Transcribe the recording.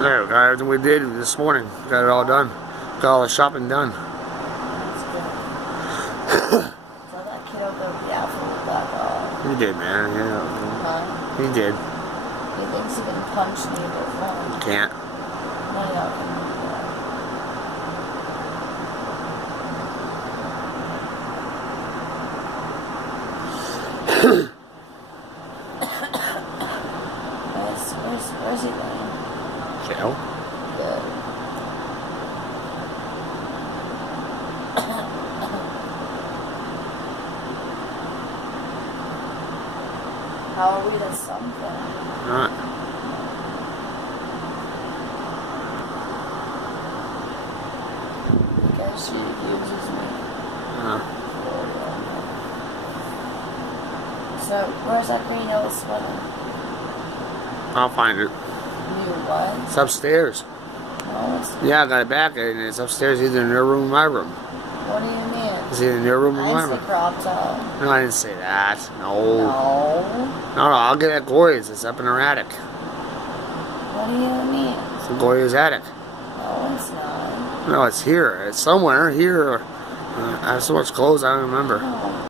There, we got everything we did this morning. Got it all done. Got all the shopping done. That's good. Tell that kid over there with the outfit with the black eye. He did, man. Yeah. Huh? He did. He thinks he can punch me with a phone. Can't. No, y'all can do that. Where's he going? Jail. Good. How are we to something? Alright. Because she uses me. So, where's that green yellow sweater? I'll find it. You what? It's upstairs. No, it's... Yeah, I got it back, and it's upstairs either in your room or my room. What do you mean? It's either in your room or I my didn't say room. crop top. No, I didn't say that. No. No. I'll get at Gloria's. It's up in her attic. What do you mean? It's in Gloria's attic. No, it's not. No, it's here. It's somewhere here. I have so much clothes, I don't remember. No.